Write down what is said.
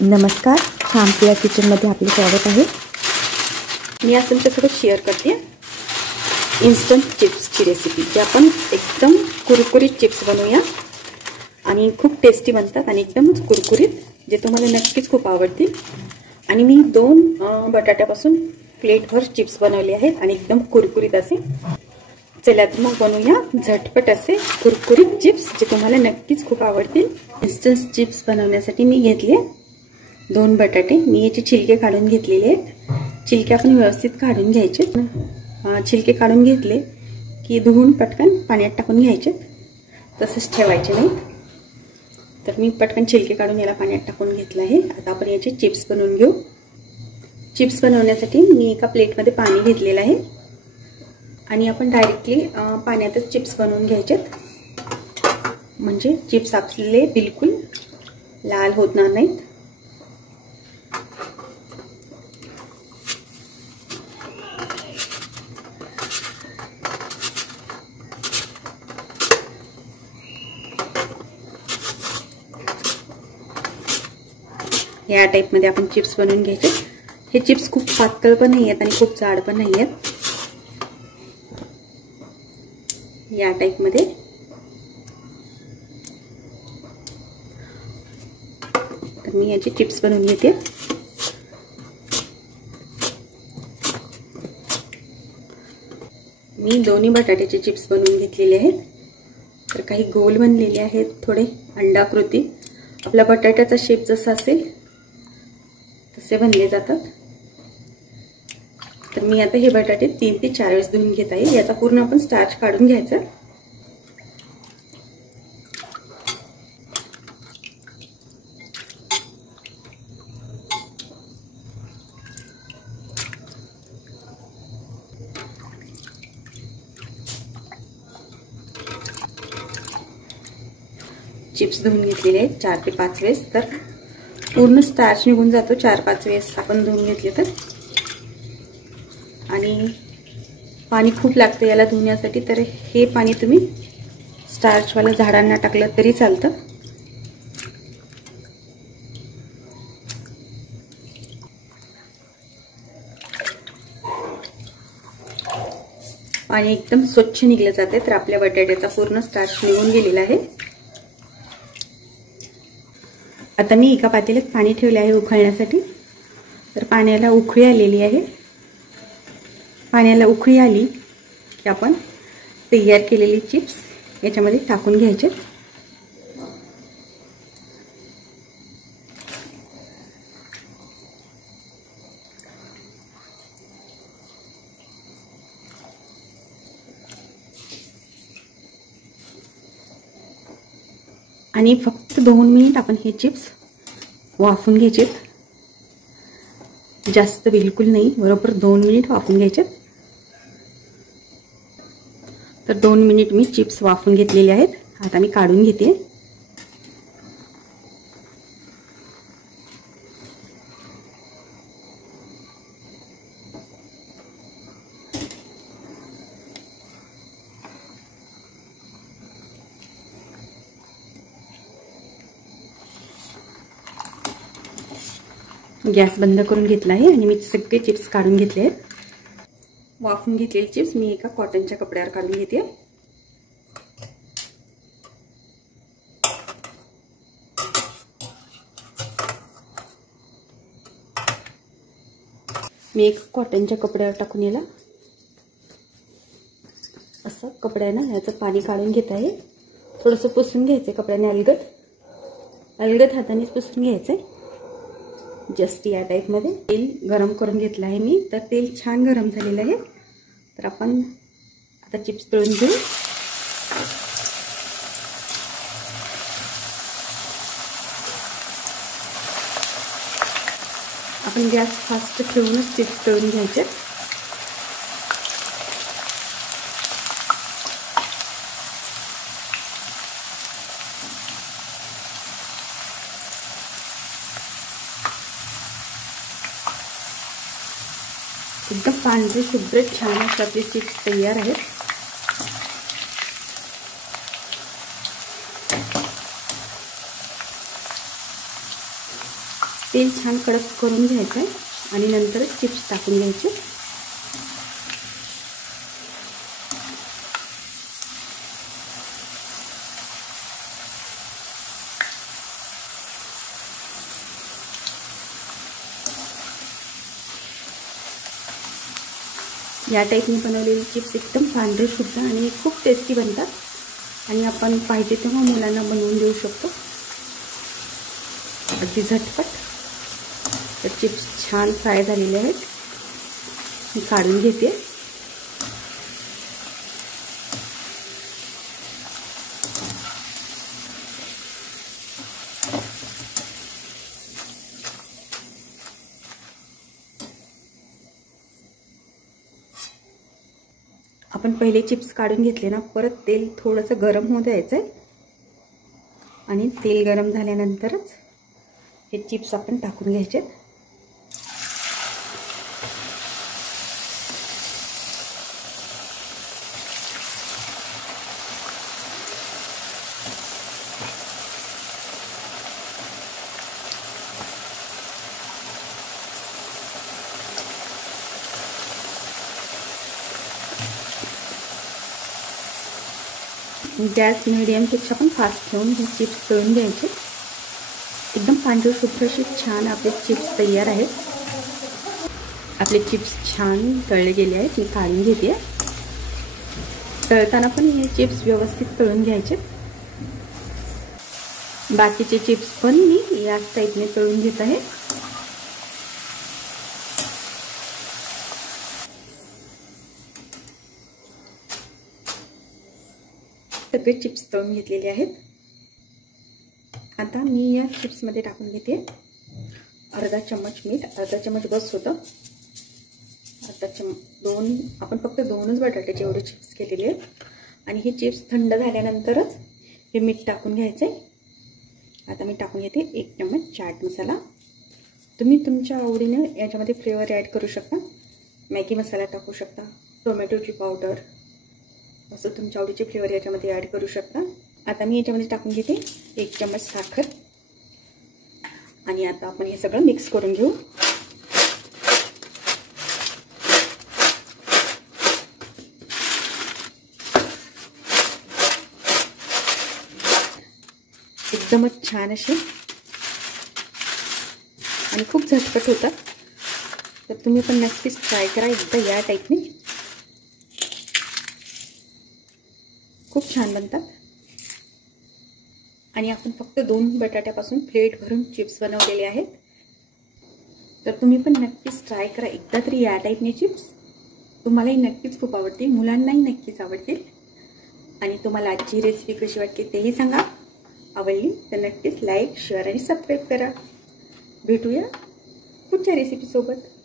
नमस्कार, श्यामप्रिया किचनमध्ये आपले स्वागत आहे। मी आज तुमच्यासोबत शेअर करते इन्स्टंट चिप्सची रेसिपी। जे आपण एकदम कुरकुरीत चिप्स बनवूया आणि खूप टेस्टी बनतात आणि एकदम कुरकुरीत, जे तुम्हाला नक्कीच खूप आवडतील। आणि मी 2 बटाट्यापासून प्लेटभर चिप्स बनवले आहेत आणि एकदम कुरकुरीत असे। चला तर मग बनवूया झटपट असे कुरकुरीत चिप्स, जे तुम्हाला नक्कीच खूप आवडतील। इन्स्टंट चिप्स बनवण्यासाठी मी घेतले 2 बटाटे। मी याचे छिलके काढून घेतलेले आहेत। छिलके आपण व्यवस्थित काढून घ्यायचे। छिलके काढून घेतले की धुवून पटकन पाण्यात टाकून घ्यायचे, तसंच ठेवायचे नाहीत। तर मी पटकन छिलके काढून याला पाण्यात टाकून घेतलं आहे। आता आपण याचे चिप्स बनवून घेऊ। चिप्स बनवण्यासाठी मी एका प्लेटमध्ये पाणी घेतलेलं आहे आणि आपण डायरेक्टली पाण्यातच चिप्स बनवून घ्यायचे, म्हणजे चिप्स आपले बिलकुल लाल होणार नाहीत। या टाइप मध्ये आपण चिप्स बनवून घ्यायचे। हे चिप्स खूप पातळ पण नाही आहेत आणि खूप जाड पण नाही आहेत। या टाइप मध्ये तर मी याचे चिप्स बनवून घेते। मी दोन्ही बटाट्याचे चिप्स बनवून घेतलेले आहेत। तर काही गोल बनलेले आहेत, थोडे अंडाकृती। आपला बटाट्याचा शेप जसा असेल तसे बनले जातात। तर मी आता हे बटाटे 3 ते 4 वेळेस धुवून घेत आहे। याचा पूर्ण आपण स्टार्च काढून घ्यायचा। चिप्स धुवून घेतलेले आहेत 4 ते 5 वेळेस। तर पूर्ण स्टार्च निघून जातो 4-5 वेळेस आपण धुवून घेतले तर। आणि पाणी खूप लागतं याला धुण्यासाठी, तर हे पाणी तुम्ही स्टार्चवाल्या झाडांना टाकलं तरी चालतं। पाणी एकदम स्वच्छ निघलं जाते, तर आपल्या बटाट्याचा पूर्ण स्टार्च निघून गेलेला आहे। आता मी एका पातेल्यात पाणी ठेवले आहे उकळण्यासाठी। तर पाण्याला उकळी आलेली आहे। पाण्याला उकळी आली की आपण तयार केलेले चिप्स याच्यामध्ये टाकून घ्यायचे। आणि फक्त 2 मिनिट आपण हे चिप्स वाफून घ्यायचे। जास्त बिलकुल नाही, बरोबर 2 मिनिट वाफून घ्यायचे। तर 2 मिनिट मी चिप्स वाफून घेतलेले आहेत। आता मी काढून घेते। गॅस बंद करून घेतला आहे आणि मी सगळे चिप्स काढून घेतले आहेत। वाफून घेतलेले चिप्स मी एका कॉटनच्या कपड्यावर काढून घेते। मी एक कॉटनच्या कपड्यावर टाकून याला असं कपड्यानं याचं पाणी काढून घेत आहे। थोडंसं पुसून घ्यायचं कपड्याने, अलगद हातानेच पुसून घ्यायचंय। जस्ट या टाइप मध्ये तेल गरम करून घेतलं आहे मी। तर तेल छान गरम झालेलं आहे। तर आपण आता चिप्स तळून घेऊ। आपण गॅस फास्ट ठेवूनच चिप्स तळून घ्यायचे। एकदम पांढरे शुभ्र छान असे आपले चिप्स तयार आहेत। तेल छान कडक करून घ्यायचं आहे आणि नंतरच चिप्स टाकून घ्यायचे. या टाईपने बनवलेले चिप्स एकदम पांढरे शुद्ध आणि खूप टेस्टी बनतात आणि आपण पाहिजे तेव्हा मुलांना बनवून देऊ शकतो अगदी झटपट. तर चिप्स छान फ्राय झालेले आहेत, मी काढून घेते. आपण पहिले चिप्स काढून घेतले ना, परत तेल थोडंसं गरम होऊ द्यायचं आहे आणि तेल गरम झाल्यानंतरच हे चिप्स आपण टाकून घ्यायचे. गॅस मिडियमपेक्षा पण फास्ट ठेवून हे चिप्स तळून घ्यायचे. एकदम पांढरे शुभ्र असे छान आपले चिप्स तयार आहेत. आपले चिप्स छान तळले गेले आहेत, मी काढून घेते. तळताना पण हे चिप्स व्यवस्थित तळून घ्यायचे. बाकीचे चिप्स पण मी याच टाईपने तळून घेत आहे. सगळे चिप्स तळून घेतलेले आहेत. आता मी या चिप्समध्ये टाकून घेते अर्धा चम्मच मीठ. अर्धा चम्मच बस होतं. आपण फक्त 2च बटाट्याचे एवढे चिप्स केलेले आहेत आणि हे चिप्स थंड झाल्यानंतरच हे मीठ टाकून घ्यायचं आहे. आता मी टाकून घेते 1 चम्मच चाट मसाला. तुम्ही तुमच्या आवडीने याच्यामध्ये फ्लेवर ॲड करू शकता. मॅगी मसाला टाकू शकता, टोमॅटोची पावडर, असं तुमच्या आवडीचे फ्लेवर याच्यामध्ये ॲड करू शकता. आता मी याच्यामध्ये टाकून घेते 1 चम्मच साखर आणि आता आपण हे सगळं मिक्स करून घेऊ. एकदमच छान असे आणि खूप झटपट होतात. तर तुम्ही पण नक्कीच ट्राय करा एकदा या टाईपने. खूप छान बनतात आणि आपण फक्त 2 बटाट्यापासून प्लेट भरून चिप्स बनवलेले आहेत. तर तुम्ही पण नक्कीच ट्राय करा एकदा तरी या टाईपने चिप्स. तुम्हालाही नक्कीच खूप आवडतील, मुलांनाही नक्कीच आवडतील. आणि तुम्हाला आजची रेसिपी कशी वाटली तेही सांगा. आवडली तर नक्कीच लाईक, शेअर आणि सबस्क्राईब करा. भेटूया पुढच्या रेसिपीसोबत.